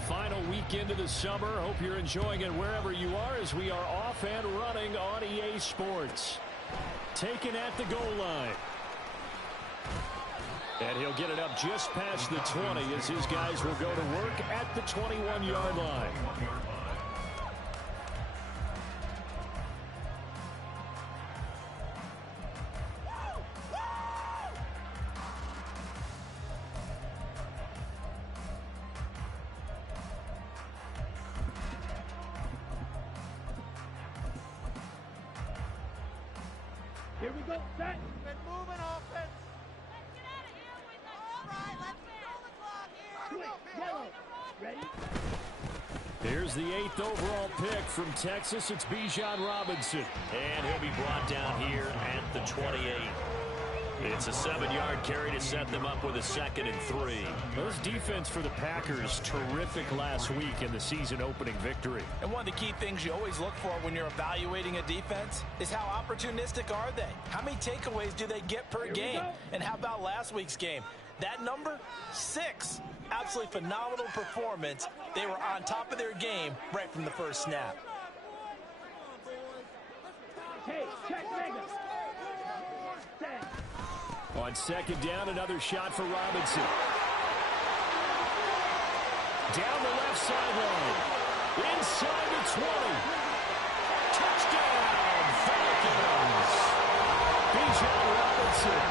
final weekend of the summer. Hope you're enjoying it wherever you are as we are off and running on EA Sports. Taken at the goal line. And he'll get it up just past the 20 as his guys will go to work at the 21-yard line. Here we go, set. Been moving offense. Let's get out of here with the... All right, let's control the clock here. Quick, yellow. Ready? Here's the 8th overall pick from Texas. It's Bijan Robinson. And he'll be brought down here at the 28. It's a 7-yard carry to set them up with a 2nd and 3. Those defense for the Packers, terrific last week in the season opening victory. And one of the key things you always look for when you're evaluating a defense is how opportunistic are they? How many takeaways do they get per game? And how about last week's game? That number, 6. Absolutely phenomenal performance. They were on top of their game right from the first snap. Hey, check Vegas. On 2nd down, another shot for Robinson. Down the left sideline. Inside the 20. Touchdown, Falcons. Bijan Robinson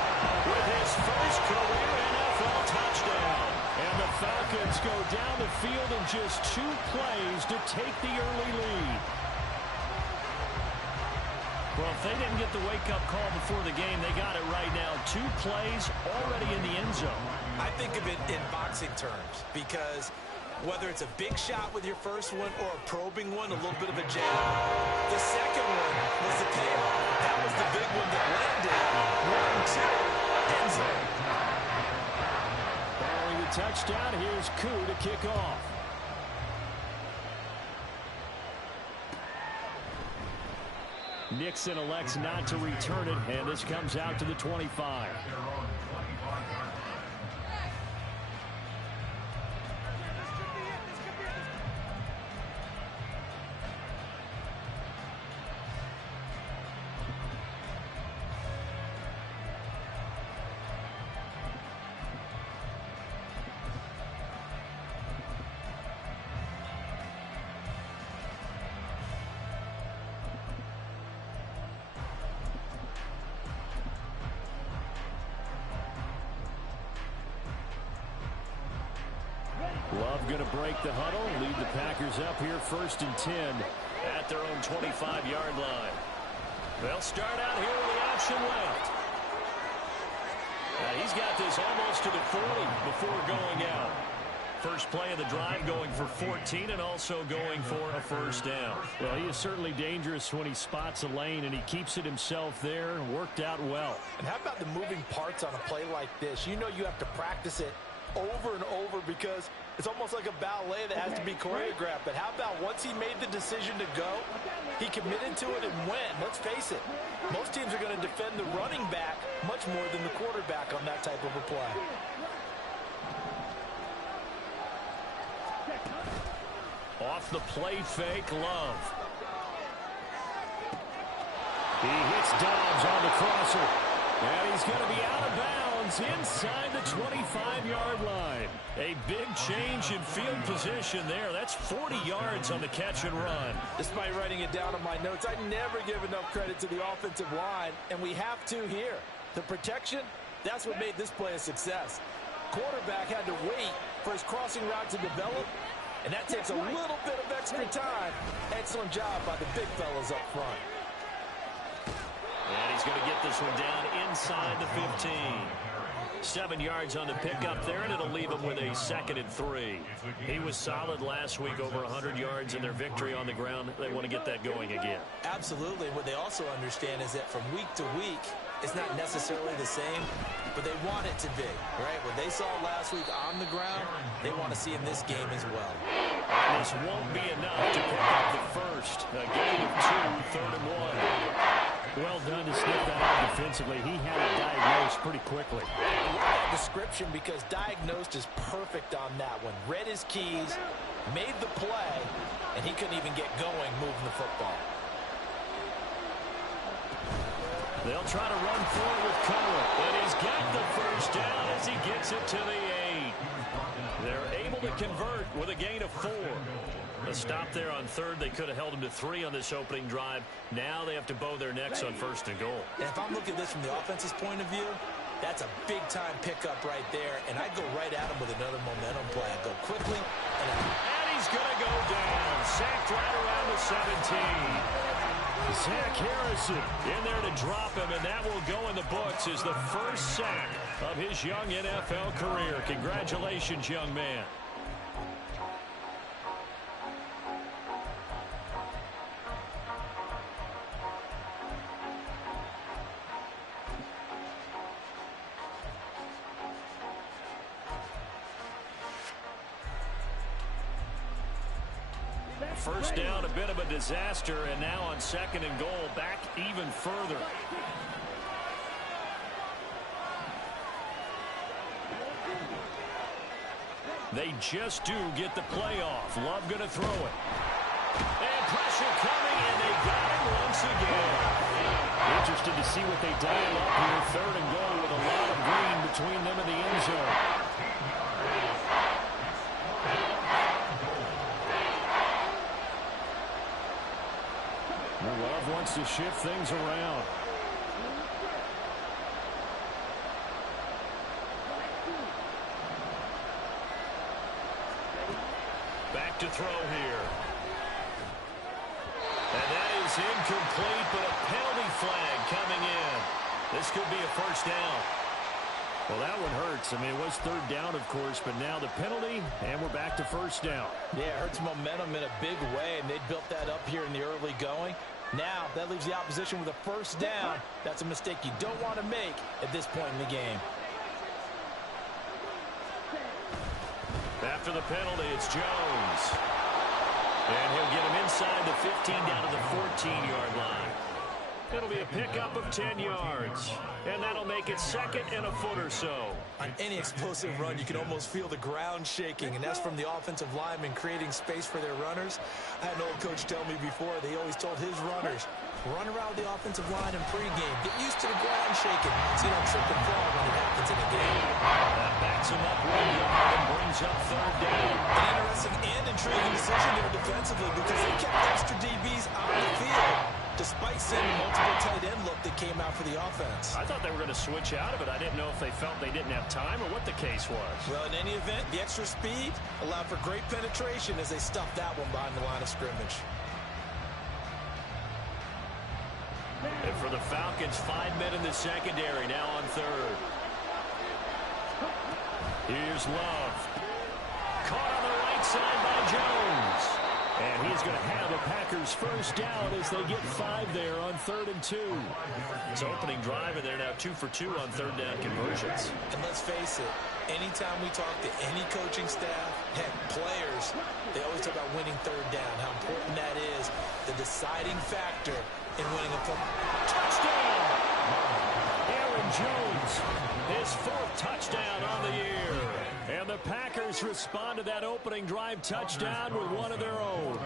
with his first career NFL touchdown. And the Falcons go down the field in just 2 plays to take the early lead. Well, if they didn't get the wake-up call before the game, they got it right now. 2 plays already in the end zone. I think of it in boxing terms because whether it's a big shot with your first one or a probing one, a little bit of a jab, the second one was the payoff. That was the big one that landed. 1, 2, end zone. Following the touchdown, here's Koo to kick off. Nixon elects not to return it, and this comes out to the 25. Love going to break the huddle, lead the Packers up here 1st and 10 at their own 25-yard line. They'll start out here with the option left. He's got this almost to the 40 before going out. First play of the drive going for 14 and also going for a first down. Well, he is certainly dangerous when he spots a lane, and he keeps it himself there. Worked out well. And how about the moving parts on a play like this? You know you have to practice it over and over because it's almost like a ballet that has to be choreographed. But how about once he made the decision to go, he committed to it and went. Let's face it, most teams are going to defend the running back much more than the quarterback on that type of a play. Off the play fake, Love. He hits Dobbs on the crosser. And he's going to be out of bounds inside the 25-yard line. A big change in field position there. That's 40 yards on the catch and run. Despite writing it down on my notes, I never give enough credit to the offensive line, and we have to here. The protection, that's what made this play a success. Quarterback had to wait for his crossing route to develop, and that takes a little bit of extra time. Excellent job by the big fellas up front. And he's going to get this one down inside the 15. 7 yards on the pickup there, and it'll leave him with a 2nd and 3. He was solid last week, over 100 yards in their victory on the ground. They want to get that going again. Absolutely. What they also understand is that from week to week, it's not necessarily the same, but they want it to be, right? What they saw last week on the ground, they want to see in this game as well. And this won't be enough to pick up the first. A gain of 2, 3rd and 1. Well done to sniff that out defensively. He had it diagnosed pretty quickly. I love that description because diagnosed is perfect on that one. Read his keys, made the play, and he couldn't even get going moving the football. They'll try to run forward with Cohen, and he's got the first down as he gets it to the 8. They're able to convert with a gain of 4. A stop there on third. They could have held him to 3 on this opening drive. Now they have to bow their necks on first and goal. And if I'm looking at this from the offense's point of view, that's a big-time pickup right there, and I'd go right at him with another momentum play. I'd go quickly. And he's going to go down. Sacked right around the 17. Zach Harrison in there to drop him, and that will go in the books as the first sack of his young NFL career. Congratulations, young man. First down, a bit of a disaster, and now on second and goal, back even further. They just do get the play off. Love going to throw it. And pressure coming, and they got him once again. Interested to see what they dial up here. Third and goal with a lot of green between them and the end zone. Love wants to shift things around. Back to throw here. And that is incomplete, but a penalty flag coming in. This could be a first down. Well, that one hurts. I mean, it was third down, of course, but now the penalty, and we're back to first down. Yeah, it hurts momentum in a big way, and they built that up here in the early going. Now, that leaves the opposition with a first down. That's a mistake you don't want to make at this point in the game. After the penalty, it's Jones. And he'll get him inside the 15 down to the 14-yard line. It'll be a pickup of 10 yards. And that'll make it second and a foot or so. On any explosive run, you can almost feel the ground shaking, and that's from the offensive linemen creating space for their runners. I had an old coach tell me before, they always told his runners, run around the offensive line in pregame. Get used to the ground shaking so you don't trip and fall when it happens in a game. That backs him up 1 yard and brings up third down. An interesting and intriguing decision there defensively because they kept extra DBs on the field despite seeing a multiple tight end look that came out for the offense. I thought they were going to switch out of it. I didn't know if they felt they didn't have time or what the case was. Well, in any event, the extra speed allowed for great penetration as they stuffed that one behind the line of scrimmage. And for the Falcons, 5 men in the secondary, now on third. Here's Love. Caught on the right side by Jones. And he's going to have a Packers first down as they get 5 there on 3rd and 2. It's opening drive, and they're now 2 for 2 on third down conversions. And let's face it, anytime we talk to any coaching staff, heck, players, they always talk about winning third down, how important that is, the deciding factor in winning a football. Touchdown! Aaron Jones, his 4th touchdown on the year. And the Packers respond to that opening drive touchdown with one of their own.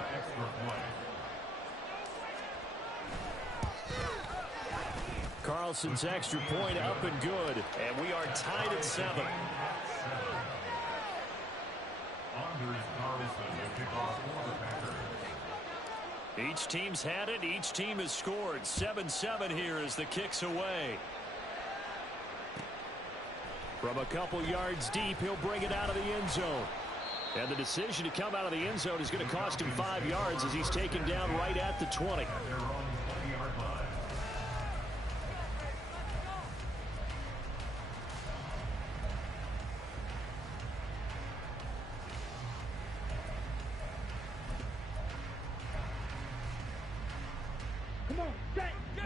Carlson's extra point up and good. And we are tied at 7. Each team's had it. Each team has scored. 7-7 here as the kick's away. From a couple yards deep, he'll bring it out of the end zone. And the decision to come out of the end zone is going to cost him 5 yards as he's taken down right at the 20.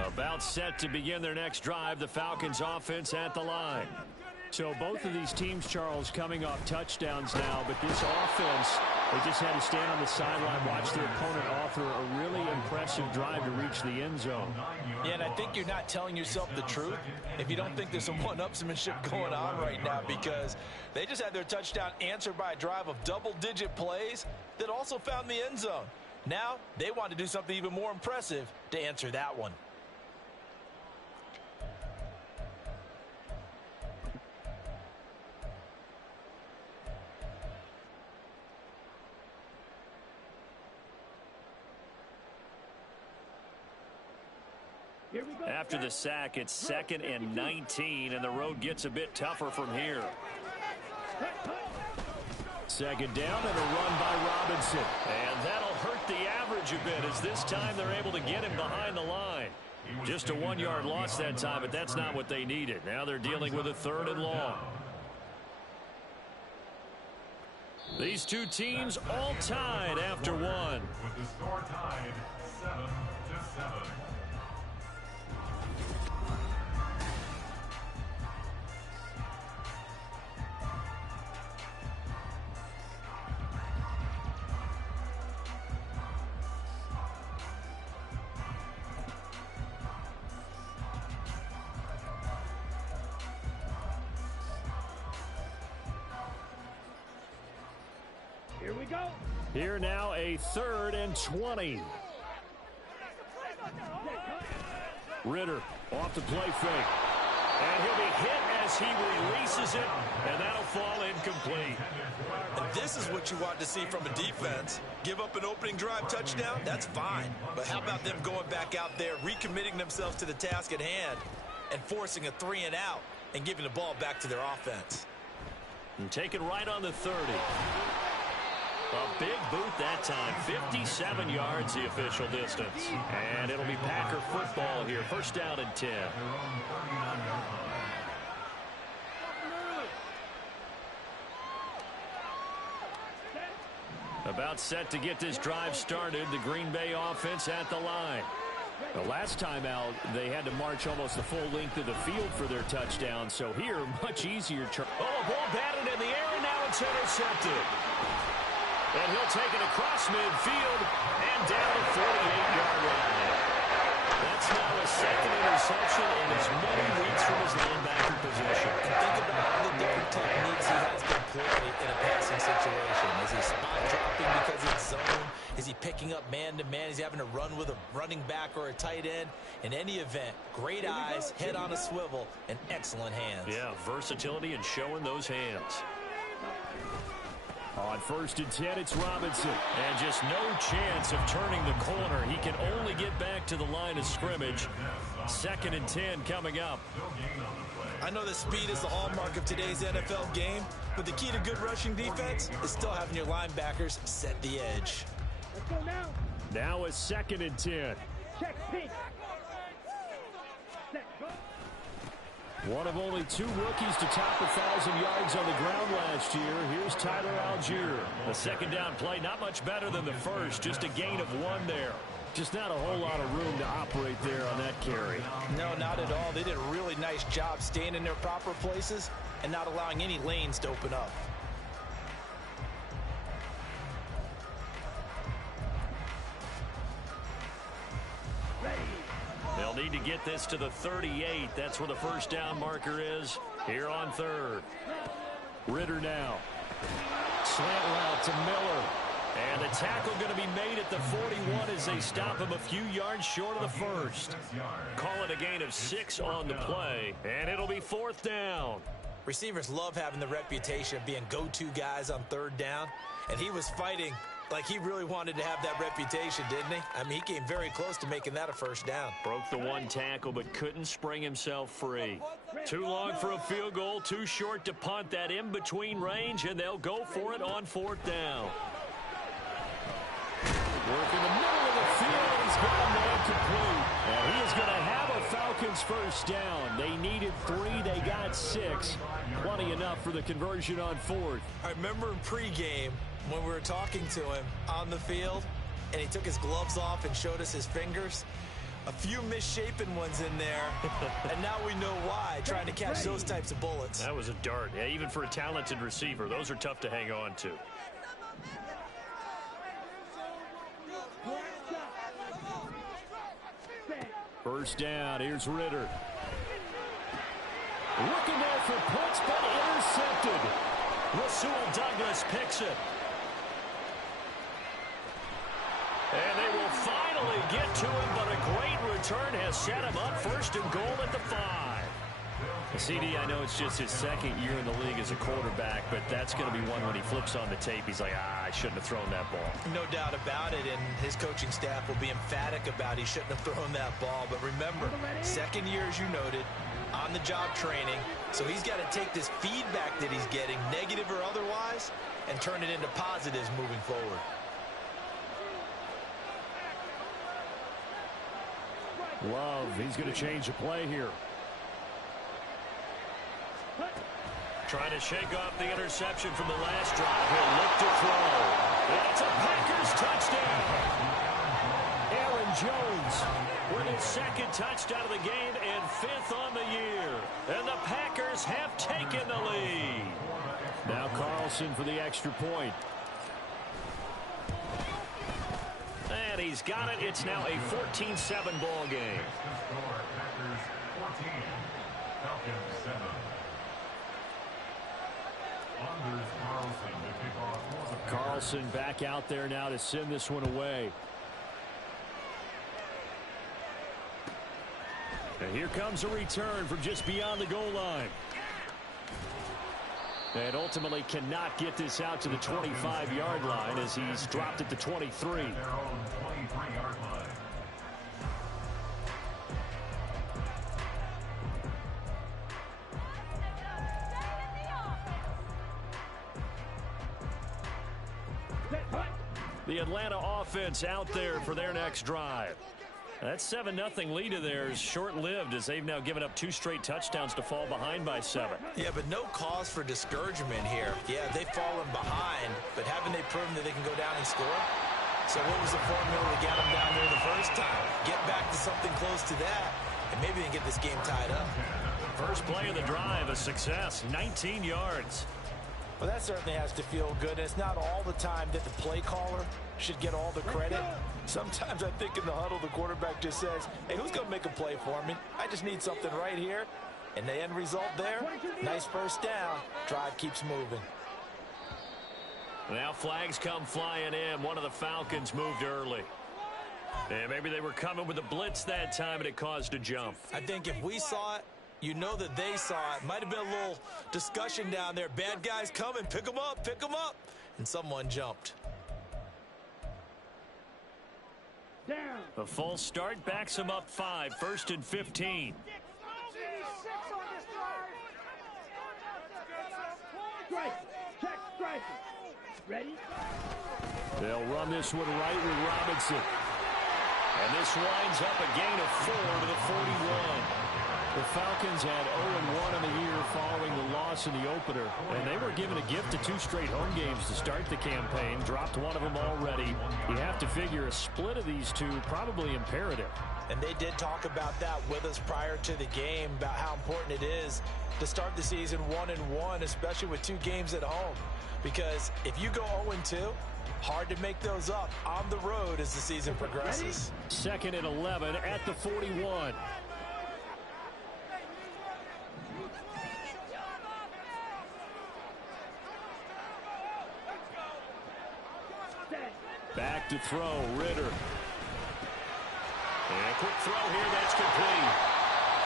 About set to begin their next drive. The Falcons offense at the line. So both of these teams, Charles, coming off touchdowns now, but this offense, they just had to stand on the sideline, watch their opponent offer a really impressive drive to reach the end zone. Yeah, and I think you're not telling yourself the truth if you don't think there's some one-upsmanship going on right now, because they just had their touchdown answered by a drive of double-digit plays that also found the end zone. Now they want to do something even more impressive to answer that one. After the sack, it's 2nd and 19, and the road gets a bit tougher from here. 2nd down and a run by Robinson. And that'll hurt the average a bit, as this time they're able to get him behind the line. Just a 1-yard loss that time, but that's not what they needed. Now they're dealing with a 3rd and long. These two teams all tied after one. With the score tied 7-7. Here we go. Here now a 3rd and 20. Ritter off the play fake. And he'll be hit as he releases it, and that'll fall incomplete. And this is what you want to see from a defense. Give up an opening drive touchdown, that's fine. But how about them going back out there, recommitting themselves to the task at hand, and forcing a 3-and-out, and giving the ball back to their offense. And taken right on the 30. A big boot that time. 57 yards the official distance. And it'll be Packer football here. 1st down and 10. About set to get this drive started. The Green Bay offense at the line. The last time out, they had to march almost the full length of the field for their touchdown. So here, much easier. Oh, ball batted in the air, and now it's intercepted. And he'll take it across midfield and down the 48-yard line. That's now a 2nd interception in as many weeks from his linebacker position. Think about all the different techniques he has deployed in a passing situation. Is he spot dropping because it's zone? Is he picking up man-to-man? Is he having to run with a running back or a tight end? In any event, great eyes, head on a swivel, and excellent hands. Yeah, versatility and showing those hands. On 1st and 10, it's Robinson. And just no chance of turning the corner. He can only get back to the line of scrimmage. 2nd and 10 coming up. I know that speed is the hallmark of today's NFL game, but the key to good rushing defense is still having your linebackers set the edge. Let's go now. Now a 2nd and 10. Check pink. Set, go. One of only 2 rookies to top 1,000 yards on the ground last year. Here's Tyler Algier. The 2nd down play, not much better than the first. Just a gain of 1 there. Just not a whole lot of room to operate there on that carry. No, not at all. They did a really nice job staying in their proper places and not allowing any lanes to open up. They'll need to get this to the 38. That's where the 1st down marker is here on 3rd. Ritter now. Slant route to Miller. And the tackle going to be made at the 41 as they stop him a few yards short of the 1st. Call it a gain of 6 on the play, and it'll be 4th down. Receivers love having the reputation of being go-to guys on 3rd down, and he was fighting like he really wanted to have that reputation, didn't he? I mean, he came very close to making that a 1st down. Broke the 1 tackle, but couldn't spring himself free. Too long for a field goal, too short to punt. That in-between range, and they'll go for it on 4th down. Work in the middle of the field. He's got a man complete. And he is going to have a Falcons 1st down. They needed 3. They got 6. Plenty enough for the conversion on 4th. I remember in pregame when we were talking to him on the field, and he took his gloves off and showed us his fingers. A few misshapen ones in there, and now we know why, trying to catch those types of bullets. That was a dart. Yeah, even for a talented receiver, those are tough to hang on to. First down, here's Ritter. Looking there for points, but intercepted. Rasul Douglas picks it. And they will finally get to him, but a great return has set him up first and goal at the 5. CD, I know it's just his second year in the league as a quarterback, but that's going to be one when he flips on the tape. He's like, I shouldn't have thrown that ball. No doubt about it, and his coaching staff will be emphatic about he shouldn't have thrown that ball. But remember, second year, as you noted, on-the-job training, so he's got to take this feedback that he's getting, negative or otherwise, and turn it into positives moving forward. Love, he's going to change the play here. Trying to shake off the interception from the last drive. He'll look to throw. It's a Packers touchdown. Aaron Jones with his second touchdown of the game and 5th on the year. And the Packers have taken the lead. Now Carlson for the extra point. And he's got it. It's now a 14-7 ball game. Packers 14, Falcons 7. Carlson back out there now to send this one away. And here comes a return from just beyond the goal line. And ultimately cannot get this out to the 25-yard line as he's dropped at the 23. Their own 23-yard line. The Atlanta offense out there for their next drive. That 7-0 lead of theirs short-lived as they've now given up 2 straight touchdowns to fall behind by 7. Yeah, but no cause for discouragement here. Yeah, they've fallen behind, but haven't they proven that they can go down and score? So what was the formula to get them down there the first time? Get back to something close to that, and maybe they can get this game tied up. First play of the drive, a success, 19 yards. Well, that certainly has to feel good. And it's not all the time that the play caller should get all the credit. Sometimes I think in the huddle, the quarterback just says, hey, who's going to make a play for me? I just need something right here. And the end result there, nice first down. Drive keeps moving. Now flags come flying in. One of the Falcons moved early. And maybe they were coming with a blitz that time, and it caused a jump. I think if we saw it, you know that they saw it. Might have been a little discussion down there. Bad guys coming. Pick them up. Pick them up. And someone jumped. Down. A false start backs him up 5. 1st and 15. Strike. Check strike. Ready? They'll run this one right with Robinson. And this winds up a gain of 4 to the 41. The Falcons had 0-1 in the year following the loss in the opener, and they were given a gift of 2 straight home games to start the campaign. Dropped one of them already. You have to figure a split of these two probably imperative. And they did talk about that with us prior to the game, about how important it is to start the season 1-1, especially with 2 games at home. Because if you go 0-2, hard to make those up on the road as the season progresses. 2nd and 11 at the 41. Back to throw, Ritter. And a quick throw here, that's complete.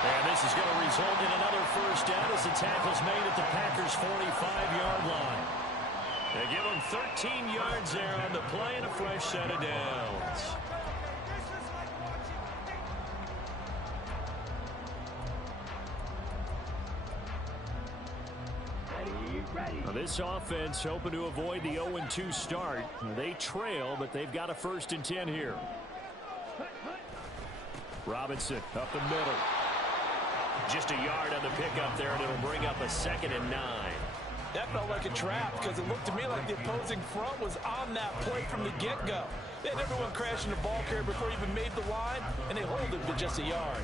And this is going to result in another first down as the tackle's made at the Packers' 45-yard line. They give them 13 yards there on the play and a fresh set of downs. Now this offense hoping to avoid the 0-2 start. They trail, but they've got a 1st and 10 here. Robinson up the middle. Just a yard on the pickup there, and it'll bring up a 2nd and 9. That felt like a trap because it looked to me like the opposing front was on that play from the get-go. They had everyone crashing the ball carrier before he even made the line, and they hold it to just a yard.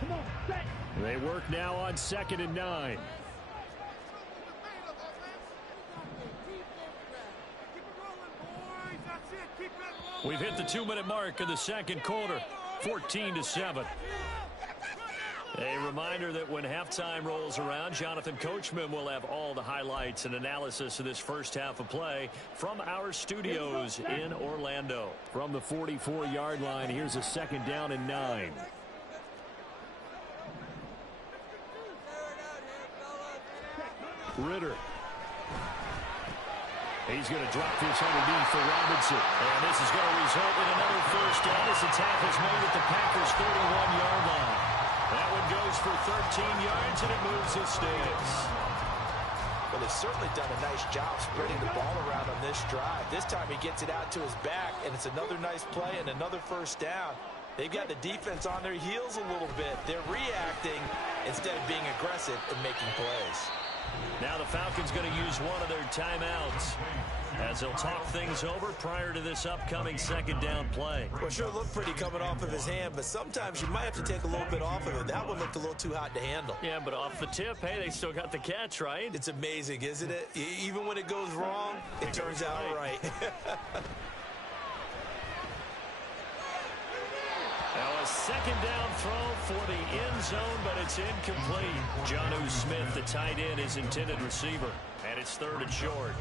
Come on, set. They work now on 2nd and 9. We've hit the 2-minute mark of the second quarter, 14-7. A reminder that when halftime rolls around, Jonathan Coachman will have all the highlights and analysis of this first half of play from our studios in Orlando. From the 44-yard line, here's a 2nd down and 9. Ritter. He's going to drop this underneath for Robinson. And this is going to result in another first down as the tackle is made at the Packers' 31-yard line. That one goes for 13 yards, and it moves his sticks. Well, they've certainly done a nice job spreading the ball around on this drive. This time he gets it out to his back, and it's another nice play and another first down. They've got the defense on their heels a little bit. They're reacting instead of being aggressive and making plays. Now the Falcons going to use one of their timeouts as they'll talk things over prior to this upcoming 2nd down play. Well, sure looked pretty coming off of his hand, but sometimes you might have to take a little bit off of it. That one looked a little too hot to handle. Yeah, but off the tip, hey, they still got the catch, right? It's amazing, isn't it? Even when it goes wrong, it turns out right. Now a 2nd down throw for the end zone, but it's incomplete. Jonnu Smith, the tight end, is intended receiver. And it's 3rd and short.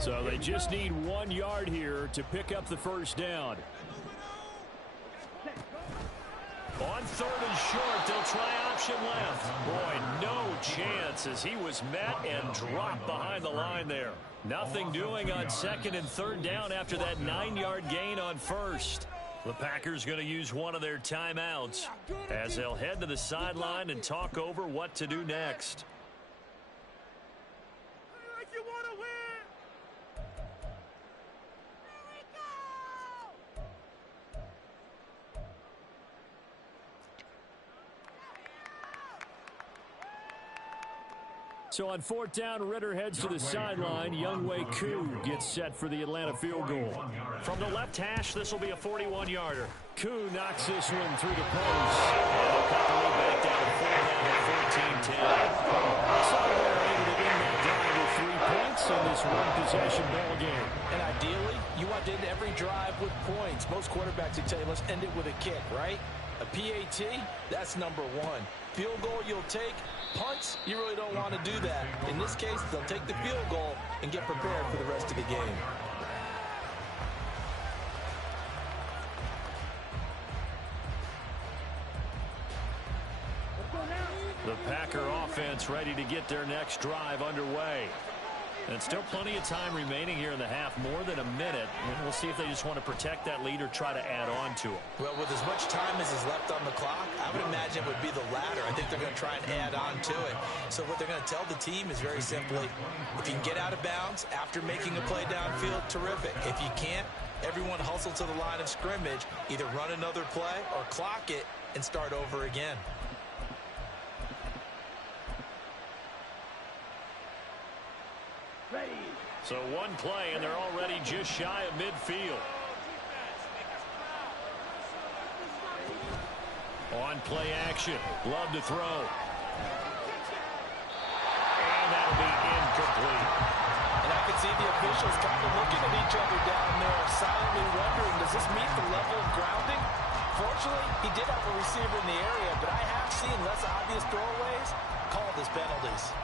So they just need 1 yard here to pick up the first down. On 3rd and short, they'll try option left. Boy, no chance as he was met and dropped behind the line there. Nothing doing on 2nd and 3rd down after that 9-yard gain on 1st. The Packers going to use one of their timeouts as they'll head to the sideline and talk over what to do next. So on 4th down, Ritter heads to the sideline. Younghoe Koo gets set for the Atlanta field goal. From the left hash, this will be a 41-yarder. Koo knocks this one through the post. And they'll cut the lead back down to 4 now at 14-10. So they're able to win that drive with 3 points in this one-possession ball game. And ideally, you want to end every drive with points. Most quarterbacks would tell you, let's end it with a kick, right? A PAT, that's number 1. Field goal you'll take. Punts, you really don't want to do that. In this case, they'll take the field goal and get prepared for the rest of the game. The Packer offense ready to get their next drive underway. And still plenty of time remaining here in the half, more than a minute. And we'll see if they just want to protect that lead or try to add on to it. Well, with as much time as is left on the clock, I would imagine it would be the latter. I think they're going to try and add on to it. So what they're going to tell the team is very simply, if you can get out of bounds after making a play downfield, terrific. If you can't, everyone hustle to the line of scrimmage, either run another play or clock it and start over again. So one play, and they're already just shy of midfield. On play action. Love to throw. And that'll be incomplete. And I can see the officials kind of looking at each other down there, silently wondering, does this meet the level of grounding? Fortunately, he did have a receiver in the area, but I have seen less obvious throwaways called as penalties.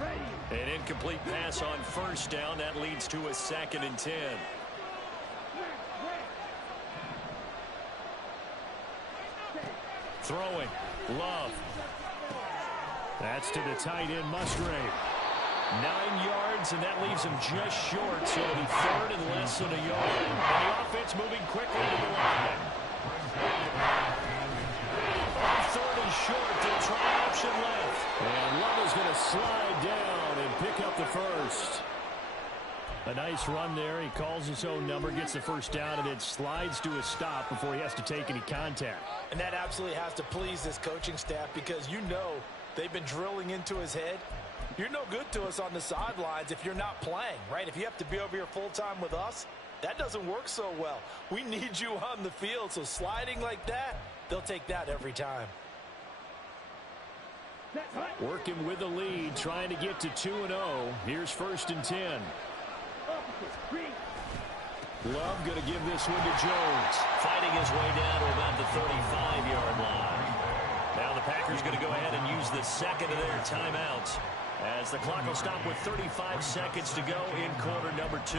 Ready. An incomplete pass on first down. That leads to a 2nd and 10. Throwing. Love. That's to the tight end, Musgrave. 9 yards, and that leaves him just short, so it'll be 3rd and less than a yard. And the offense moving quickly to the line. On 3rd and short, they'll try option left. And Love is going to slide down and pick up the first. A nice run there. He calls his own number, gets the first down, and then slides to a stop before he has to take any contact. And that absolutely has to please this coaching staff, because you know they've been drilling into his head. You're no good to us on the sidelines if you're not playing, right? If you have to be over here full-time with us, that doesn't work so well. We need you on the field, so sliding like that, they'll take that every time. Working with the lead, trying to get to 2-0. Here's 1st and 10. Love going to give this one to Jones. Fighting his way down to about the 35-yard line. Now the Packers going to go ahead and use the 2nd of their timeouts, as the clock will stop with 35 seconds to go in quarter number 2.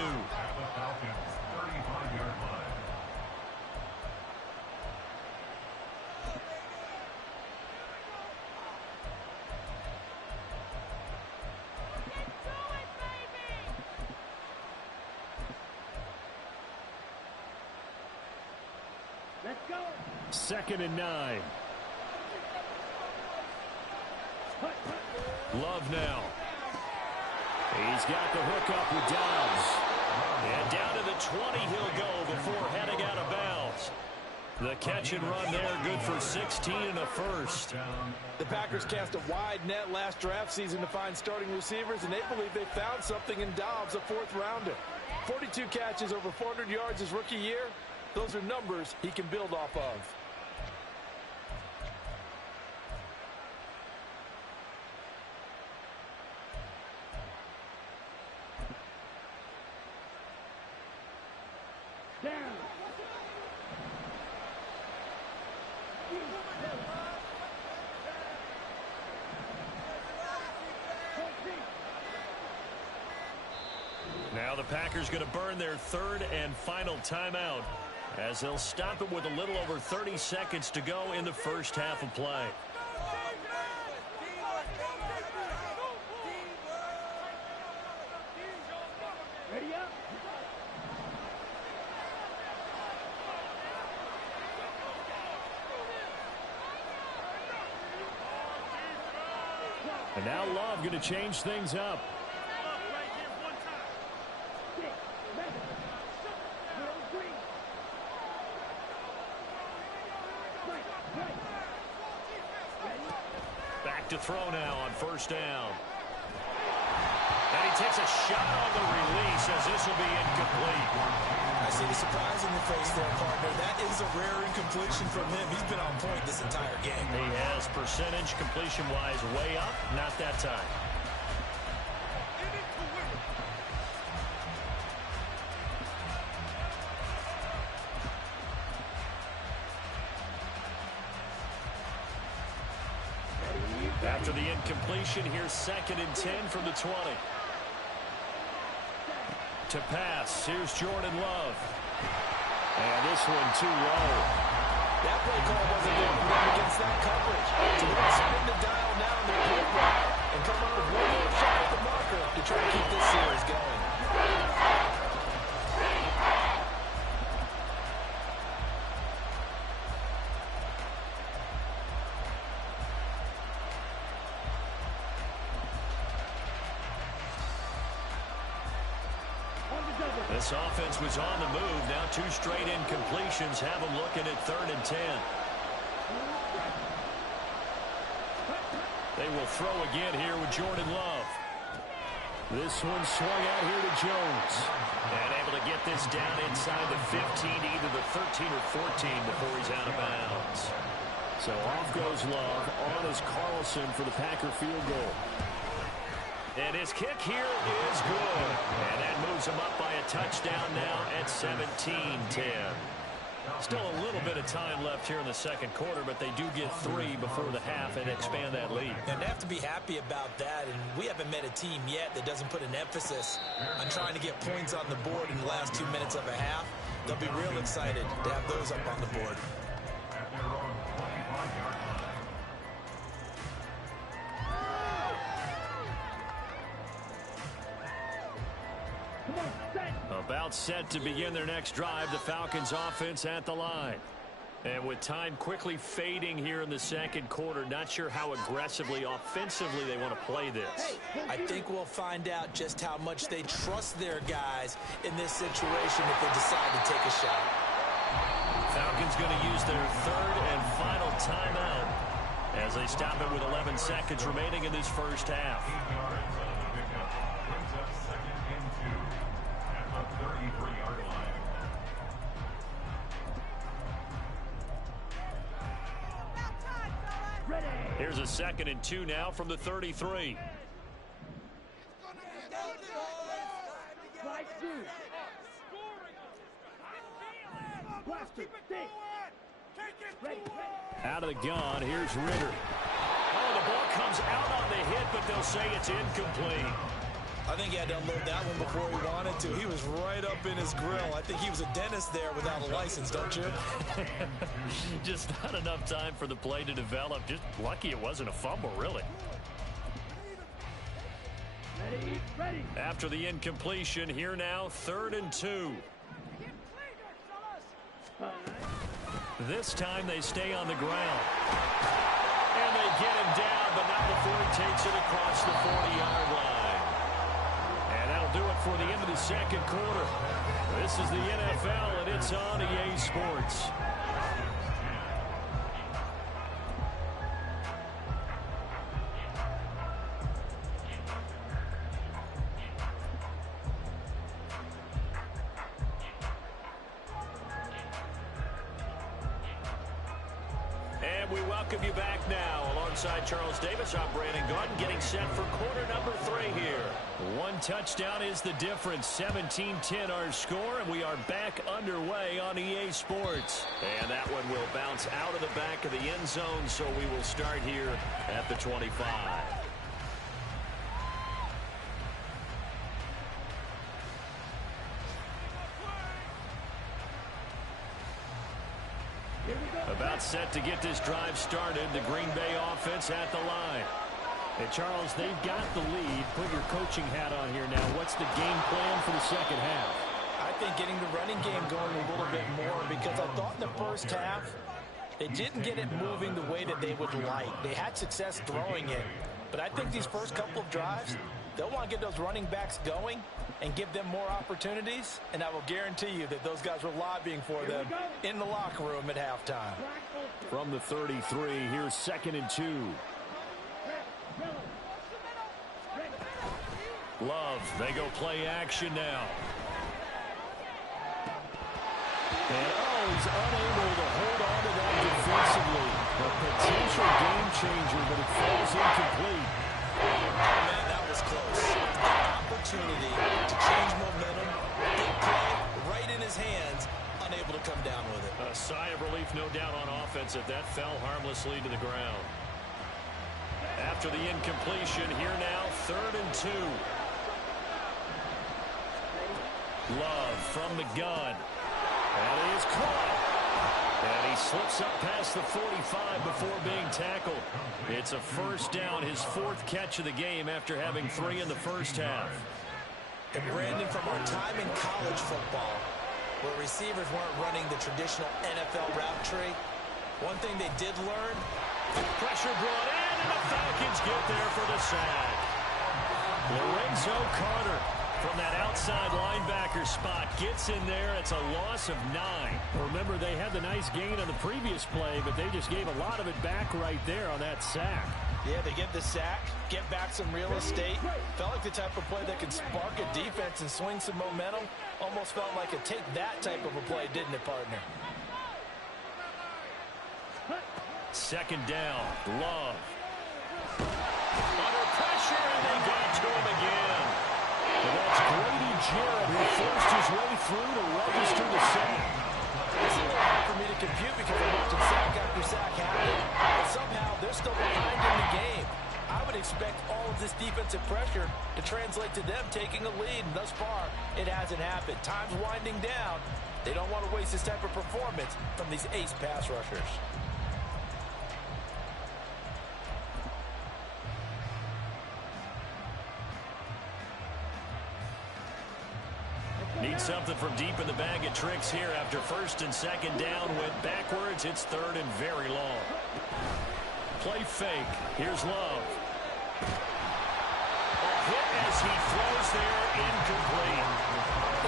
Let's go. 2nd and 9. Love now. He's got the hook up with Dobbs. And down to the 20 he'll go before heading out of bounds. The catch and run there, good for 16 and a first. The Packers cast a wide net last draft season to find starting receivers, and they believe they found something in Dobbs, a 4th rounder. 42 catches, over 400 yards his rookie year. Those are numbers he can build off of. Down. Now the Packers going to burn their 3rd and final timeout, as they'll stop it with a little over 30 seconds to go in the first half of play. Ready up. And now Love going to change things up. Back to throw now on 1st down. And he takes a shot on the release, as this will be incomplete. I see the surprise in your face there, partner. That is a rare incompletion from him. He's been on point this entire game. He has percentage completion-wise way up. Not that time. After the incompletion, here's 2nd and 10 from the 20. To pass, here's Jordan Love. And this one too low. That play call wasn't there for them against that coverage. So they're going to spin the dial now in their play and come up with one more shot at the marker to try to keep this series going. This offense was on the move. Now 2 straight incompletions have them looking at 3rd and 10. They will throw again here with Jordan Love. This one swung out here to Jones. And able to get this down inside the 15 to either the 13 or 14 before he's out of bounds. So off goes Love. On is Carlson for the Packer field goal. And his kick here is good. And that moves him up by a touchdown now at 17-10. Still a little bit of time left here in the second quarter, but they do get 3 before the half and expand that lead. And they have to be happy about that, and we haven't met a team yet that doesn't put an emphasis on trying to get points on the board in the last 2 minutes of a half. They'll be real excited to have those up on the board. About set to begin their next drive, the Falcons offense at the line. And with time quickly fading here in the second quarter, not sure how aggressively, offensively they want to play this. I think we'll find out just how much they trust their guys in this situation if they decide to take a shot. Falcons going to use their third and final timeout as they stop it with 11 seconds remaining in this first half. Here's a 2nd and 2 now from the 33. Out of the gun, here's Ritter. Oh, the ball comes out on the hit, but they'll say it's incomplete. I think he had to unload that one before he wanted to. He was right up in his grill. I think he was a dentist there without a license, don't you? Just not enough time for the play to develop. Just lucky it wasn't a fumble, really. Ready. After the incompletion, here now, 3rd and 2. This time they stay on the ground. And they get him down, but not before he takes it across the 40-yard line. And that'll do it for the end of the second quarter. This is the NFL, and it's on EA Sports. And we welcome you back now. Alongside Charles Davis, I'm Brandon Gordon, getting set for quarter number 3 here. One touchdown is the difference. 17-10 our score, and we are back underway on EA Sports. And that one will bounce out of the back of the end zone, so we will start here at the 25. About set to get this drive started. The Green Bay offense at the line. Hey, Charles, they've got the lead. Put your coaching hat on here now. What's the game plan for the second half? I think getting the running game going a little bit more, because I thought in the first half they didn't get it moving the way that they would like. They had success throwing it, but I think these first couple of drives, they'll want to get those running backs going and give them more opportunities, and I will guarantee you that those guys were lobbying for them in the locker room at halftime. From the 33, here's 2nd and 2. Love, they go play action now. And he's unable to hold on to that defensively. A potential game changer, but it falls incomplete. Man, that was close. Opportunity to change momentum. Big play right in his hands. Unable to come down with it. A sigh of relief, no doubt, on offense if that fell harmlessly to the ground. After the incompletion, here now, 3rd and 2. Love from the gun. And he is caught. And he slips up past the 45 before being tackled. It's a first down, his 4th catch of the game after having 3 in the first half. And Brandon, from our time in college football, where receivers weren't running the traditional NFL route tree, one thing they did learn, pressure brought in, and the Falcons get there for the sack. Lorenzo Carter from that outside linebacker spot gets in there. It's a loss of 9. Remember, they had the nice gain on the previous play, but they just gave a lot of it back right there on that sack. Yeah, they get the sack, get back some real estate. Felt like the type of play that can spark a defense and swing some momentum. Almost felt like a take that type of a play, didn't it, partner? 2nd down, Love. Under pressure, and they got to him again. And that's Grady Jarrett, who forced his way through to register the sack. me to compute because I'm watching sack after sack happen, but somehow they're still behind in the game. I would expect all of this defensive pressure to translate to them taking a lead, and thus far, it hasn't happened. Time's winding down. They don't want to waste this type of performance from these ace pass rushers. Need something from deep in the bag of tricks here after first and second down. Went backwards. It's third and very long. Play fake. Here's Love. A hit as he throws there, incomplete.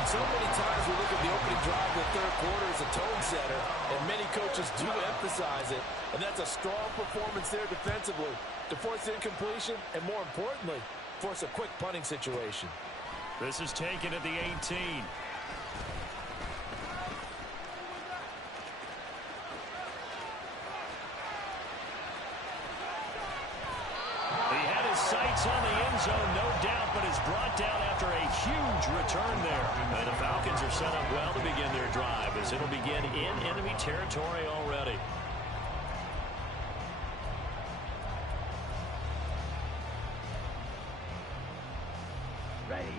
And so many times we look at the opening drive of the third quarter as a tone setter, and many coaches do emphasize it. And that's a strong performance there defensively to force incompletion and, more importantly, force a quick punting situation. This is taken at the 18. He had his sights on the end zone, no doubt, but is brought down after a huge return there. And the Falcons are set up well to begin their drive, as it'll begin in enemy territory already. Ready.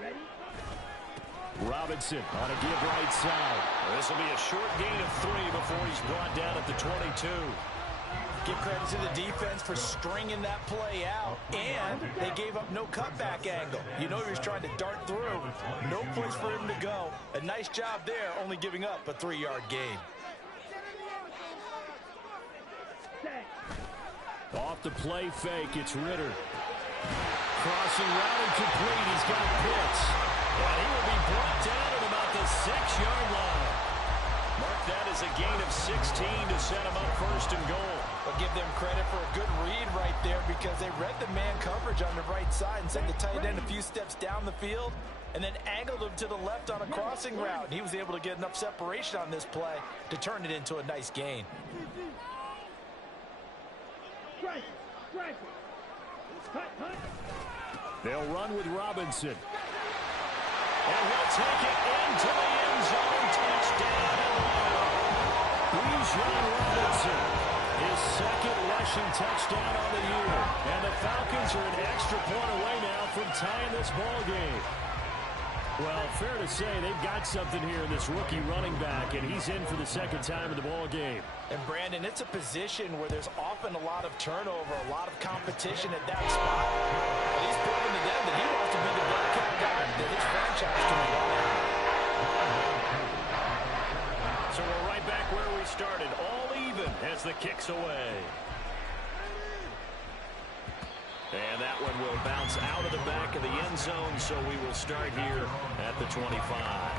Ready? Robinson on a give right side. This will be a short gain of 3 before he's brought down at the 22. Give credit to the defense for stringing that play out, and they gave up no cutback angle. You know he was trying to dart through. No place for him to go. A nice job there, only giving up a 3-yard gain. Off the play fake, it's Ritter. Crossing route incomplete. He's got Pitts. And he will be brought down at about the 6-yard line. Mark that as a gain of 16 to set him up first and goal. But give them credit for a good read right there because they read the man coverage on the right side and sent the tight end a few steps down the field and then angled him to the left on a crossing route. And he was able to get enough separation on this play to turn it into a nice gain. Strike. Strike. Cut. They'll run with Robinson. And he'll take it into the end zone. Touchdown. Bijan Robinson, his second rushing touchdown on the year. And the Falcons are an extra point away now from tying this ball game. Well, fair to say they've got something here in this rookie running back, and he's in for the second time in the ball game. And, Brandon, it's a position where there's often a lot of turnover, a lot of competition at that spot. But he's proven to them that he wants to be the Bearcat guy that his franchise can rely on. So we're right back where we started, all even as the kick's away. And that one will bounce out of the back of the end zone, so we will start here at the 25.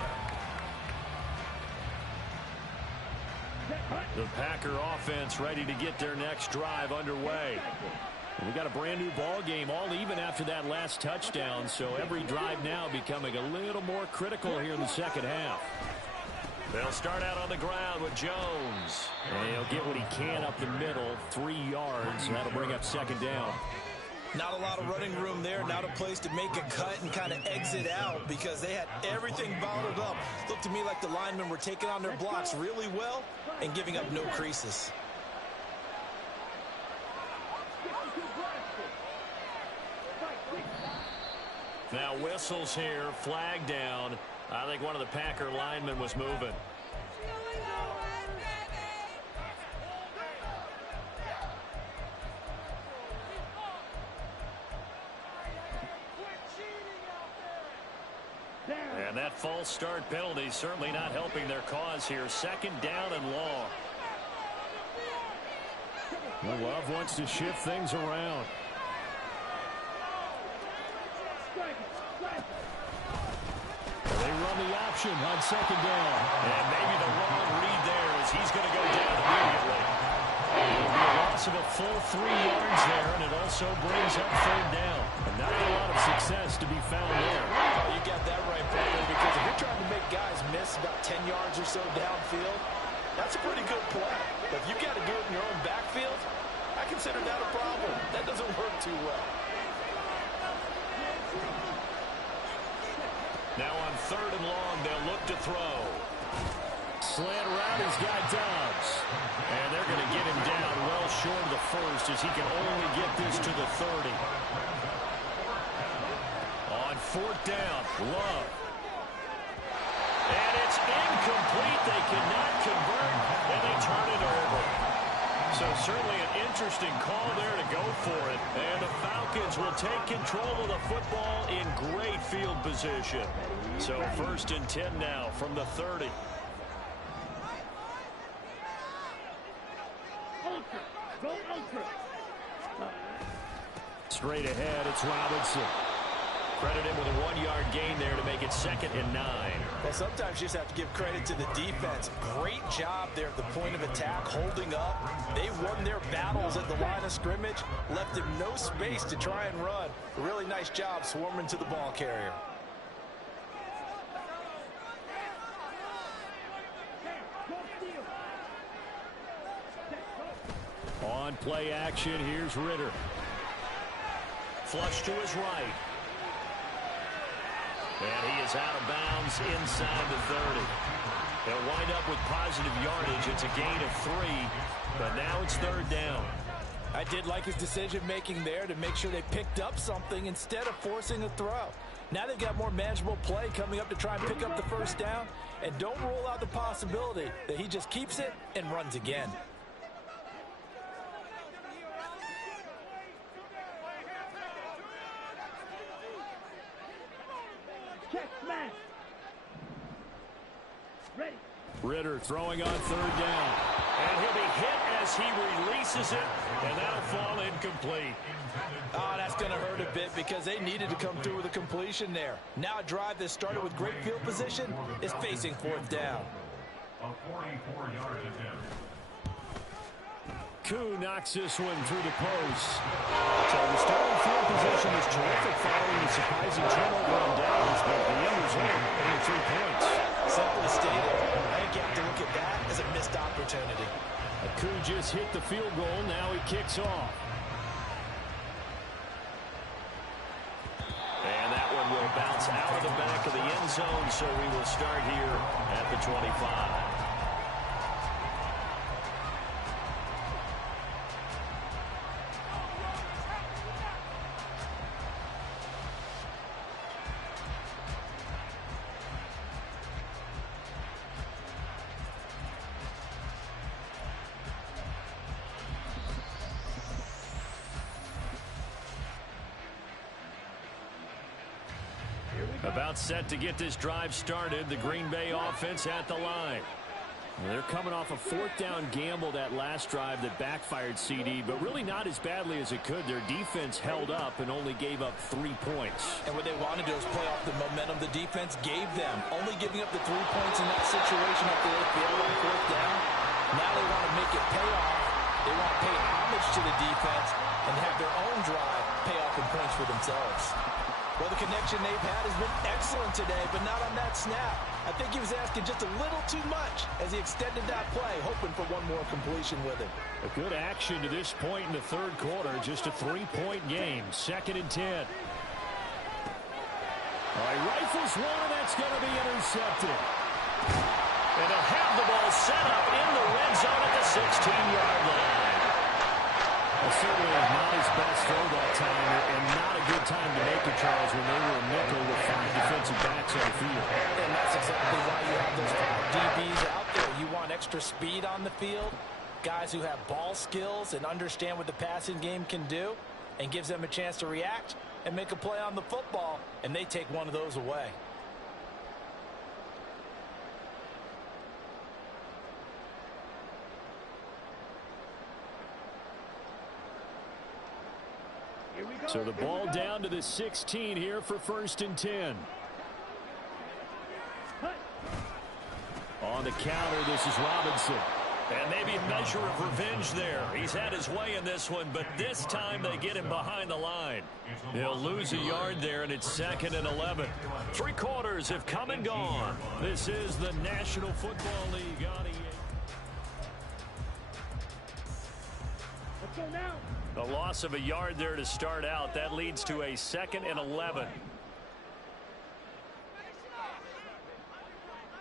The Packer offense ready to get their next drive underway. We got a brand new ball game, all even after that last touchdown, so every drive now becoming a little more critical here in the second half. They'll start out on the ground with Jones. And he'll get what he can up the middle, 3 yards, and that'll bring up second down. Not a lot of running room there, not a place to make a cut and kind of exit out because they had everything bottled up. Looked to me like the linemen were taking on their blocks really well and giving up no creases. Now whistles here, flag down. I think one of the Packer linemen was moving. And that false start penalty certainly not helping their cause here. Second down and long. Love wants to shift things around. They run the option on second down. And maybe the wrong read there as he's going to go down immediately. It'll be a loss of a full 3 yards there, and it also brings up third down. And not a lot of success to be found there. Oh, you got that right, Brandon, because if you're trying to make guys miss about 10 yards or so downfield, that's a pretty good play. But if you've got to do it in your own backfield, I consider that a problem. That doesn't work too well. Now on 3rd and long, they'll look to throw. Slant route, he's got Dobbs. And they're going to get him down well short of the first as he can only get this to the 30. On 4th down, Love. And it's incomplete. They cannot convert, and they turn it over. So certainly an interesting call there to go for it. And the Falcons will take control of the football in great field position. So 1st and 10 now from the 30. Straight ahead, it's Robinson. Credit him with a 1-yard gain there to make it 2nd and 9. Well, sometimes you just have to give credit to the defense. Great job there at the point of attack, holding up. They won their battles at the line of scrimmage, left him no space to try and run. A really nice job swarming to the ball carrier. On play action, here's Ritter. Flush to his right. And he is out of bounds inside the 30. They'll wind up with positive yardage. It's a gain of 3, but now it's 3rd down. I did like his decision-making there to make sure they picked up something instead of forcing a throw. Now they've got more manageable play coming up to try and pick up the 1st down, and don't rule out the possibility that he just keeps it and runs again. Check, smash. Ready. Ritter throwing on 3rd down. And he'll be hit as he releases it, and that'll fall incomplete. Oh, that's going to hurt a bit because they needed to come through with a completion there. Now a drive that started with great field position is facing 4th down. A 44-yard attempt. Koo knocks this one through the post. So the starting field position is terrific following the surprising turnover on downs, but the end result, only 3 points. Simply stated, I think you have to look at that as a missed opportunity. Koo just hit the field goal. Now he kicks off. And that one will bounce out of the back of the end zone, so we will start here at the 25. About set to get this drive started. The Green Bay offense at the line. They're coming off a 4th down gamble that last drive that backfired CD, but really not as badly as it could. Their defense held up and only gave up 3 points. And what they wanted to do was play off the momentum the defense gave them. Only giving up the 3 points in that situation after they failed on 4th down. Now they want to make it pay off. They want to pay homage to the defense and have their own drive pay off in points for themselves. Well, the connection they've had has been excellent today, but not on that snap. I think he was asking just a little too much as he extended that play, hoping for one more completion with it. A good action to this point in the 3rd quarter. Just a 3-point game. 2nd and 10. All right, rifles one, and that's going to be intercepted. And they'll have the ball set up in the red zone at the 16-yard line. Well, certainly not his best throw that time, and not a good time to make it, Charles, when they were a nickel with 5 defensive backs on the field. And that's exactly why you have those 5 DBs out there. You want extra speed on the field, guys who have ball skills and understand what the passing game can do, and gives them a chance to react and make a play on the football, and they take one of those away. So the ball down to the 16 here for 1st and 10. On the counter, this is Robinson. And maybe a measure of revenge there. He's had his way in this one, but this time they get him behind the line. He'll lose a yard there, and it's 2nd and 11. 3 quarters have come and gone. This is the National Football League on EA. Let's go now. A loss of a yard there to start out. That leads to a 2nd and 11.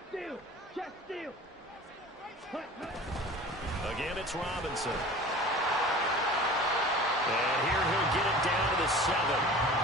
Steal. Check steal. Again, it's Robinson. And here he'll get it down to the 7.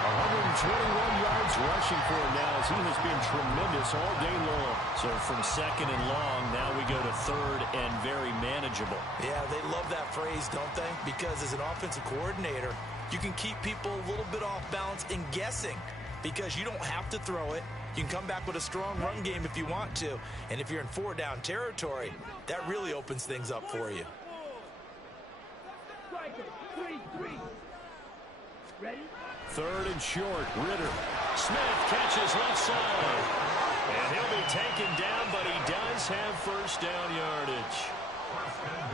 121 yards rushing for him now as he has been tremendous all day long. So from 2nd and long, now we go to 3rd and very manageable. Yeah, they love that phrase, don't they? Because as an offensive coordinator, you can keep people a little bit off balance and guessing because you don't have to throw it. You can come back with a strong run game if you want to. And if you're in 4-down territory, that really opens things up for you. Striker. 3-3. Ready? 3rd and short. Ritter. Smith catches left side. And he'll be taken down, but he does have 1st down yardage.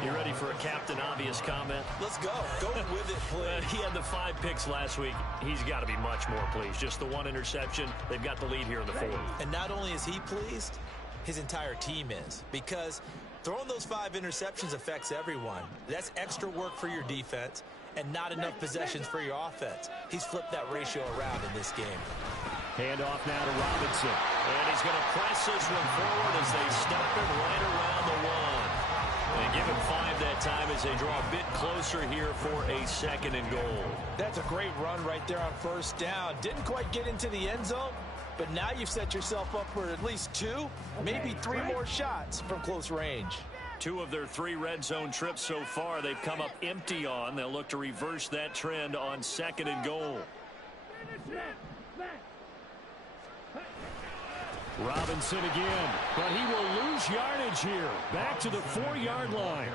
You ready for a Captain Obvious comment? Let's go. Go with it, please. He had the 5 picks last week. He's got to be much more pleased. Just the 1 interception. They've got the lead here in the 4th. And not only is he pleased, his entire team is. Because throwing those 5 interceptions affects everyone. That's extra work for your defense and not enough possessions for your offense. He's flipped that ratio around in this game. Handoff now to Robinson. And he's going to press this one forward as they stop him right around the 1. And give him 5 that time as they draw a bit closer here for a 2nd and goal. That's a great run right there on 1st down. Didn't quite get into the end zone, but now you've set yourself up for at least 2, maybe 3 more shots from close range. 2 of their 3 red zone trips so far they've come up empty on. They'll look to reverse that trend on 2nd and goal. Robinson again, but he will lose yardage here. Back to the 4-yard line.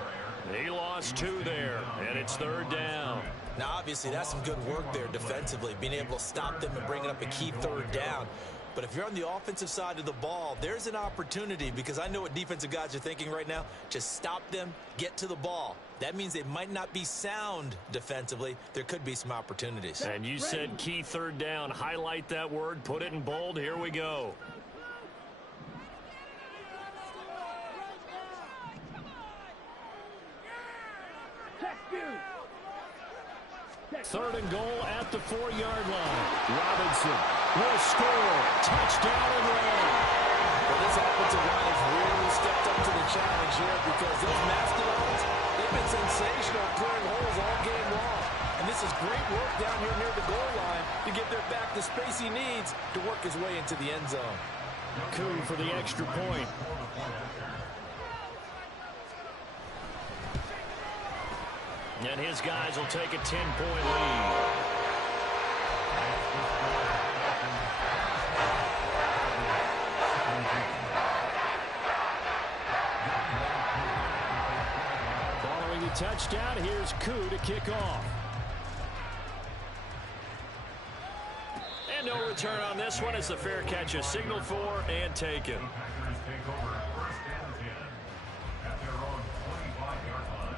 He lost 2 there, and it's 3rd down. Now, obviously, that's some good work there defensively, being able to stop them and bringing up a key 3rd down. But if you're on the offensive side of the ball, there's an opportunity because I know what defensive guys are thinking right now. Just stop them, get to the ball. That means they might not be sound defensively. There could be some opportunities. And you said key 3rd down. Highlight that word, put it in bold. Here we go. Third and goal at the 4-yard line. Robinson will score. Touchdown and run. Well, this offensive line has really stepped up to the challenge here because those Mastodons, they've been sensational clearing holes all game long. And this is great work down here near the goal line to get their back the space he needs to work his way into the end zone. Coup for the extra point. And his guys will take a 10-point lead. Following the touchdown, here's Coup to kick off. And no return on this one as the fair catch is signaled for and taken. Take over 1st and 10 at their own 25-yard line.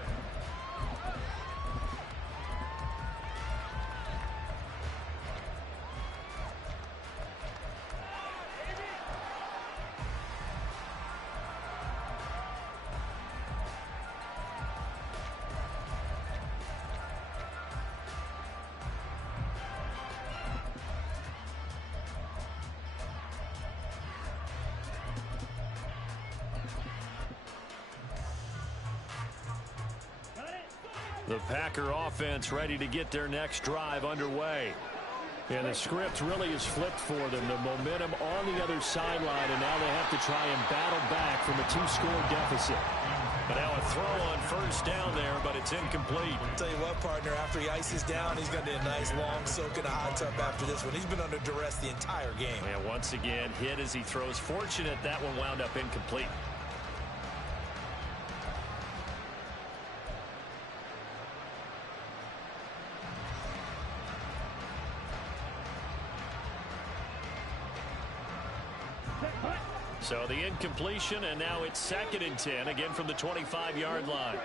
The Packer offense ready to get their next drive underway. And the script really is flipped for them. The momentum on the other sideline, and now they have to try and battle back from a 2-score deficit. But now a throw on 1st down there, but it's incomplete. I'll tell you what, partner, after he ices down, he's going to need a nice long soak in a hot tub after this one. He's been under duress the entire game. And once again, hit as he throws. Fortunate that one wound up incomplete. So the incompletion, and now it's 2nd and 10, again from the 25-yard line.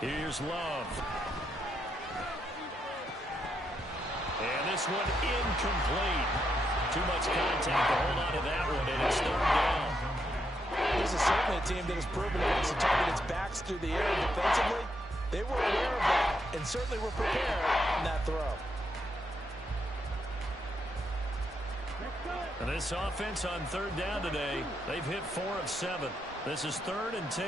Here's Love. And this one incomplete. Too much contact to hold on to that one, and it's 3rd down. This is certainly a team that has proven it wants to target its backs through the air defensively. They were aware of that and certainly were prepared on that throw. And this offense on third down today, they've hit 4 of 7. This is 3rd and 10.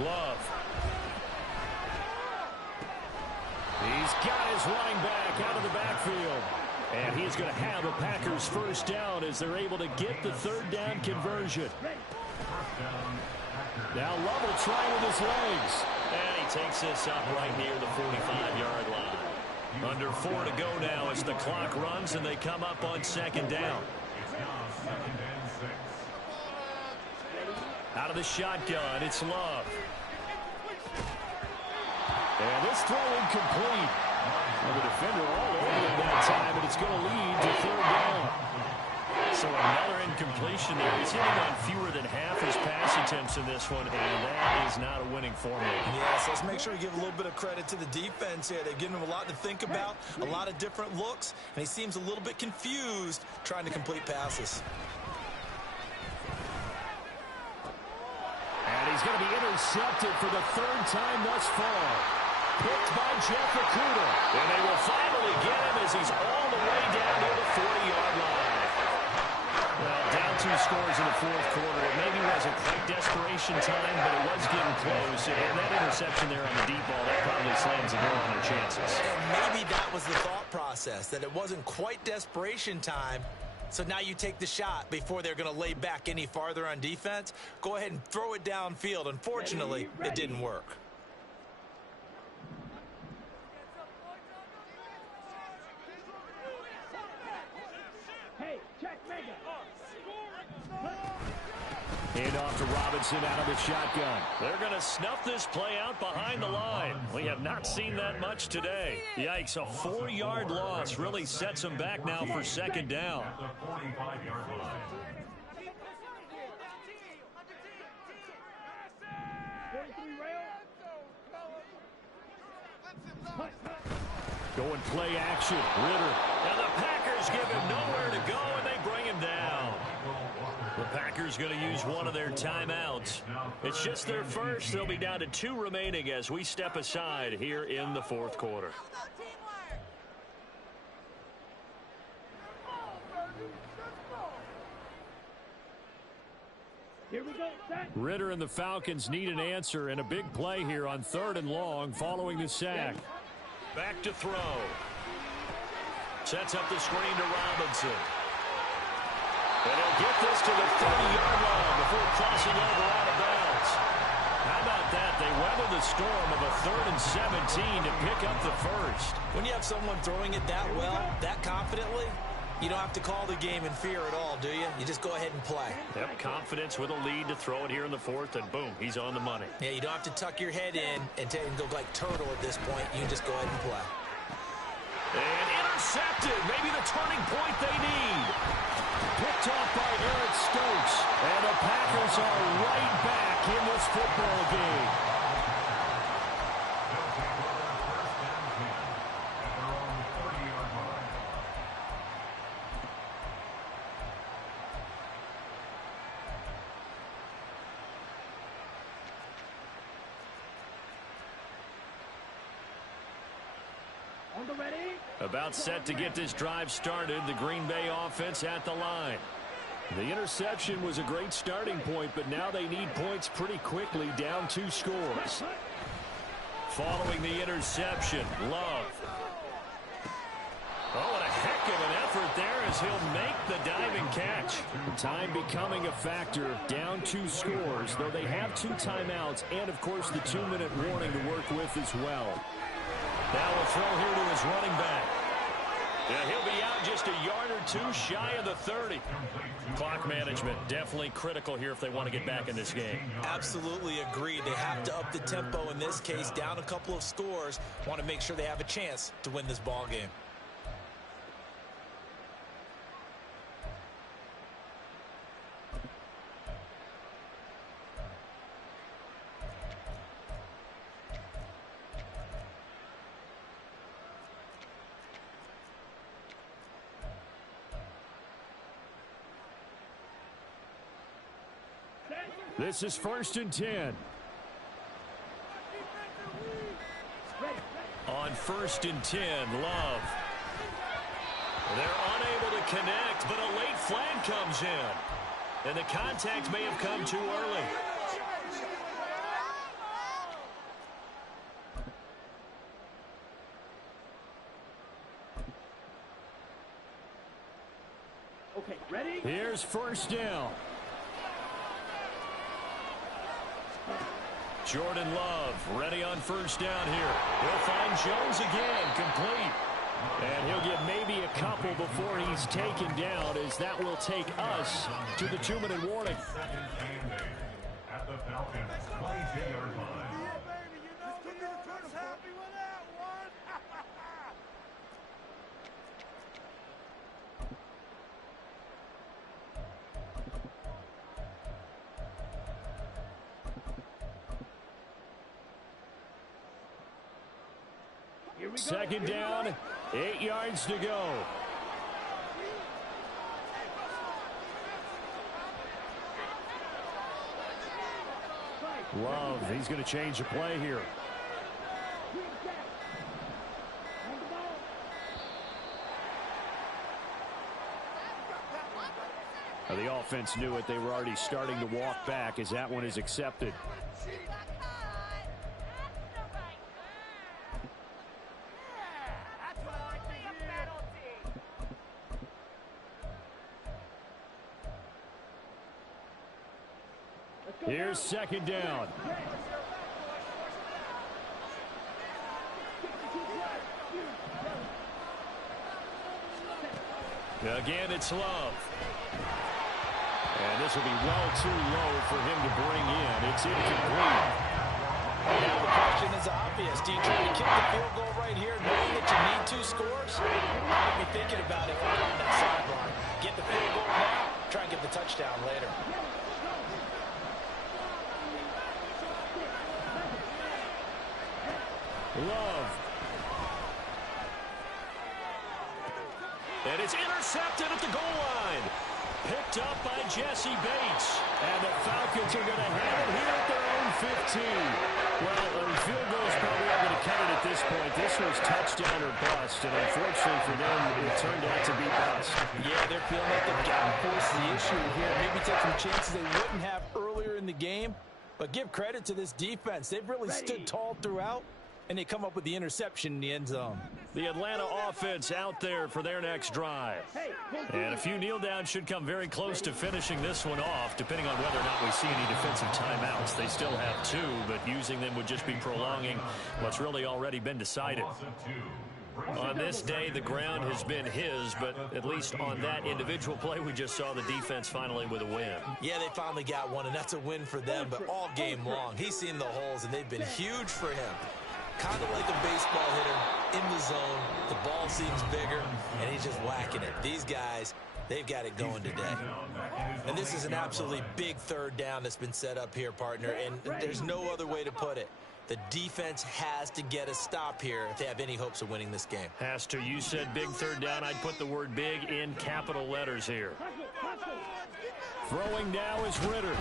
Love. He's got his running back out of the backfield. And he's going to have a Packers first down as they're able to get the third down conversion. Now Love will try with his legs. And he takes this up right near the 45-yard line. Under 4 to go now as the clock runs and they come up on second down. Out of the shotgun, it's Love. And this throw incomplete. And the defender all over him that time, and it's going to lead to third down. So another incompletion there. He's hitting on fewer than half his pass attempts in this one, and that is not a winning formula. Yes, let's make sure we give a little bit of credit to the defense here. They've given him a lot to think about, a lot of different looks, and he seems a little bit confused trying to complete passes. And he's going to be intercepted for the 3rd time thus far. Picked by Jeff Okudah. And they will finally get him as he's all the way down near the 40-yard line. Well, down 2 scores in the 4th quarter. It maybe wasn't quite desperation time, but it was getting close. And that interception there on the deep ball, that probably slams the door on their chances. And maybe that was the thought process, that it wasn't quite desperation time. So now you take the shot before they're going to lay back any farther on defense. Go ahead and throw it downfield. Unfortunately, it didn't work. Hey, check mega. Hand off to Robinson out of the shotgun. They're going to snuff this play out behind the line. We have not seen that much today. Yikes, a 4-yard loss really sets them back now for second down. The 45-yard line. Going play action. Ritter. Now the Packers give him nowhere to go, and they bring him down. The Packers going to use one of their timeouts. It's just their first. They'll be down to 2 remaining as we step aside here in the 4th quarter. Here we go, set. Ritter and the Falcons need an answer and a big play here on 3rd and long following the sack. Back to throw. Sets up the screen to Robinson. And he'll get this to the 30-yard line before crossing over out of bounds. How about that? They weather the storm of a 3rd and 17 to pick up the first. When you have someone throwing it that well, that confidently, you don't have to call the game in fear at all, do you? You just go ahead and play. Yep, confidence with a lead to throw it here in the 4th, and boom, he's on the money. Yeah, you don't have to tuck your head in and go like turtle at this point. You can just go ahead and play. And intercepted. Maybe the turning point they need. Picked off by Eric Stokes. And the Packers are right back in this football game. On the ready. About set to get this drive started. The Green Bay offense at the line. The interception was a great starting point, but now they need points pretty quickly, down 2 scores. Following the interception, Love. Oh, what a heck of an effort there as he'll make the diving catch. Time becoming a factor, down 2 scores, though they have 2 timeouts and, of course, the 2-minute warning to work with as well. Now we'll throw here to his running back. Yeah, he'll be out just a yard or 2 shy of the 30. Clock management definitely critical here if they want to get back in this game. Absolutely agreed. They have to up the tempo in this case, down a couple of scores. Want to make sure they have a chance to win this ball game. This is 1st and 10. On 1st and 10, Love. They're unable to connect, but a late flag comes in. And the contact may have come too early. Okay, ready? Here's 1st down. Jordan Love ready on 1st down here. He'll find Jones again, complete. And he'll get maybe a couple before he's taken down, as that will take us to the 2-minute warning. At the Falcons' 22-yard line. Here we go. 2nd down, 8 yards to go. Love, he's going to change the play here. Now, the offense knew it. They were already starting to walk back as that one is accepted. Here's 2nd down. Again, it's Love. And this will be well too low for him to bring in. It's incomplete. Now the question is obvious. Do you try to kick the field goal right here knowing that you need 2 scores? I'd be thinking about it if I'm on that sideline. Get the field goal now, try and get the touchdown later. Love. And it's intercepted at the goal line. Picked up by Jesse Bates. And the Falcons are going to have it here at their own 15. Well, the field goal is probably not going to cut it at this point. This was touchdown or bust. And unfortunately for them, it turned out to be bust. Yeah, they're feeling like they've got to force the issue here. Maybe take some chances they wouldn't have earlier in the game. But give credit to this defense. They've really stood tall throughout. And they come up with the interception in the end zone. The Atlanta offense out there for their next drive. And a few kneel downs should come very close to finishing this one off, depending on whether or not we see any defensive timeouts. They still have 2, but using them would just be prolonging what's really already been decided. On this day, the ground has been his, but at least on that individual play, we just saw the defense finally with a win. Yeah, they finally got one, and that's a win for them, but all game long, he's seen the holes, and they've been huge for him. Kind of like a baseball hitter in the zone. The ball seems bigger, and he's just whacking it. These guys, they've got it going today. And this is an absolutely big 3rd down that's been set up here, partner, and there's no other way to put it. The defense has to get a stop here if they have any hopes of winning this game. Has to. You said big 3rd down. I'd put the word big in capital letters here. Throwing now is Ritter.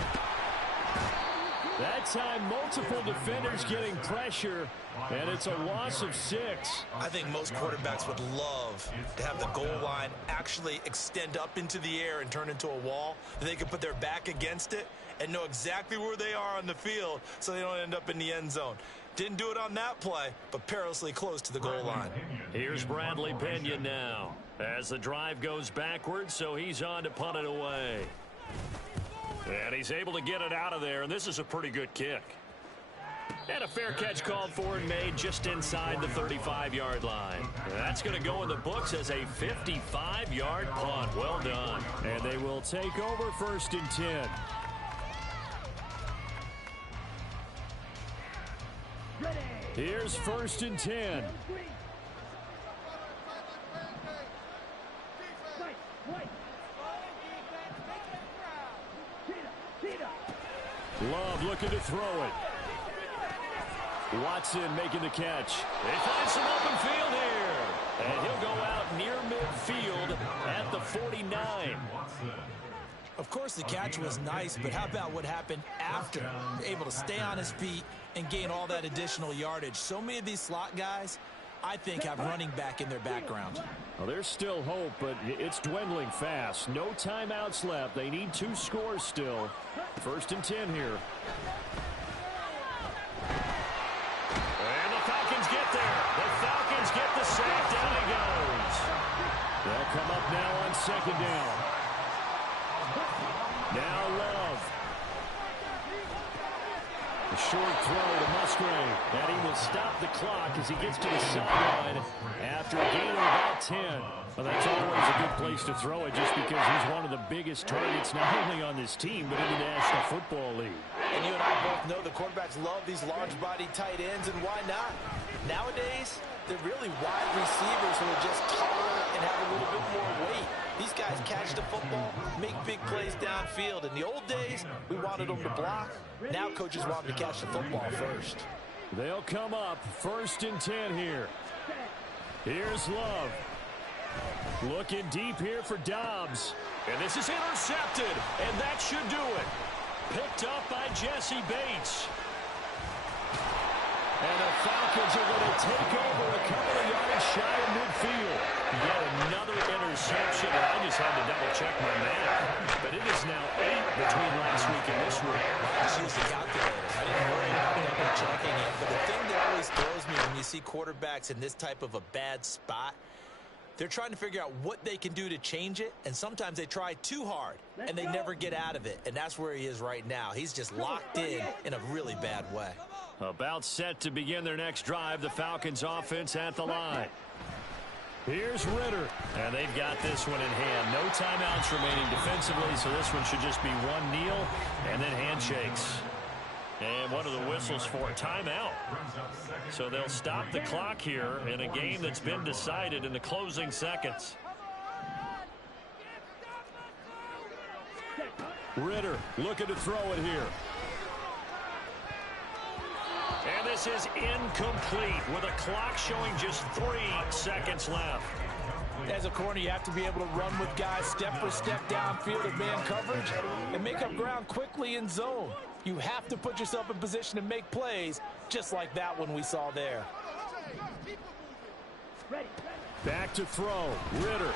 That time, multiple defenders getting pressure, and it's a loss of 6. I think most quarterbacks would love to have the goal line actually extend up into the air and turn into a wall. They can put their back against it and know exactly where they are on the field so they don't end up in the end zone. Didn't do it on that play, but perilously close to the goal line. Here's Bradley Pinion now as the drive goes backwards, so he's on to punt it away. And he's able to get it out of there, and this is a pretty good kick. And a fair catch called for and made just inside the 35-yard line. That's going to go in the books as a 55-yard punt. Well done. And they will take over 1st and 10. Here's 1st and 10. Love looking to throw it. Watson making the catch. They find some open field here. And he'll go out near midfield at the 49. Of course, the catch was nice, but how about what happened after? Able to stay on his feet and gain all that additional yardage. So many of these slot guys, I think, have running back in their background. Well, there's still hope, but it's dwindling fast. No timeouts left. They need 2 scores still. 1st and 10 here. And the Falcons get there. The Falcons get the sack. Down he goes. They'll come up now on 2nd down. Now Love. A short throw to Musgrave. And he will stop the clock as he gets to the sideline after a gain of about 10. Well, that's always a good place to throw it just because he's one of the biggest targets not only on this team but in the National Football League. And you and I both know the quarterbacks love these large-bodied tight ends, and why not? Nowadays, they're really wide receivers who are just taller and have a little bit more weight. These guys catch the football, make big plays downfield. In the old days, we wanted them to block. Now coaches want them to catch the football first. They'll come up 1st and 10 here. Here's Love. Looking deep here for Dobbs. And this is intercepted, and that should do it. Picked up by Jesse Bates. And the Falcons are going to take over a couple of yards shy of midfield. Yet another interception, and I just had to double-check my math. But it is now 8 between last week and this week. Just use the calculator. I didn't worry about double-checking it. But the thing that always throws me when you see quarterbacks in this type of a bad spot, they're trying to figure out what they can do to change it, and sometimes they try too hard, and they never get out of it. And that's where he is right now. He's just locked in a really bad way. About set to begin their next drive, the Falcons offense at the line. Here's Ritter. And they've got this one in hand. No timeouts remaining defensively, so this one should just be one kneel and then handshakes. And one of the whistles for a timeout. So they'll stop the clock here in a game that's been decided in the closing seconds. Ritter looking to throw it here. And this is incomplete with a clock showing just 3 seconds left. As a corner, you have to be able to run with guys step for step downfield of man coverage and make up ground quickly in zone. You have to put yourself in position to make plays, just like that one we saw there. Back to throw. Ritter.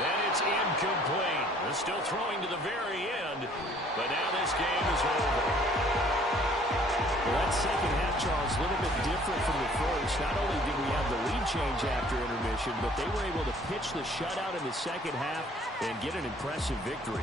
And it's incomplete. They're still throwing to the very end, but now this game is over. Well, that second half, Charles, a little bit different from the first. Not only did we have the lead change after intermission, but they were able to pitch the shutout in the second half and get an impressive victory.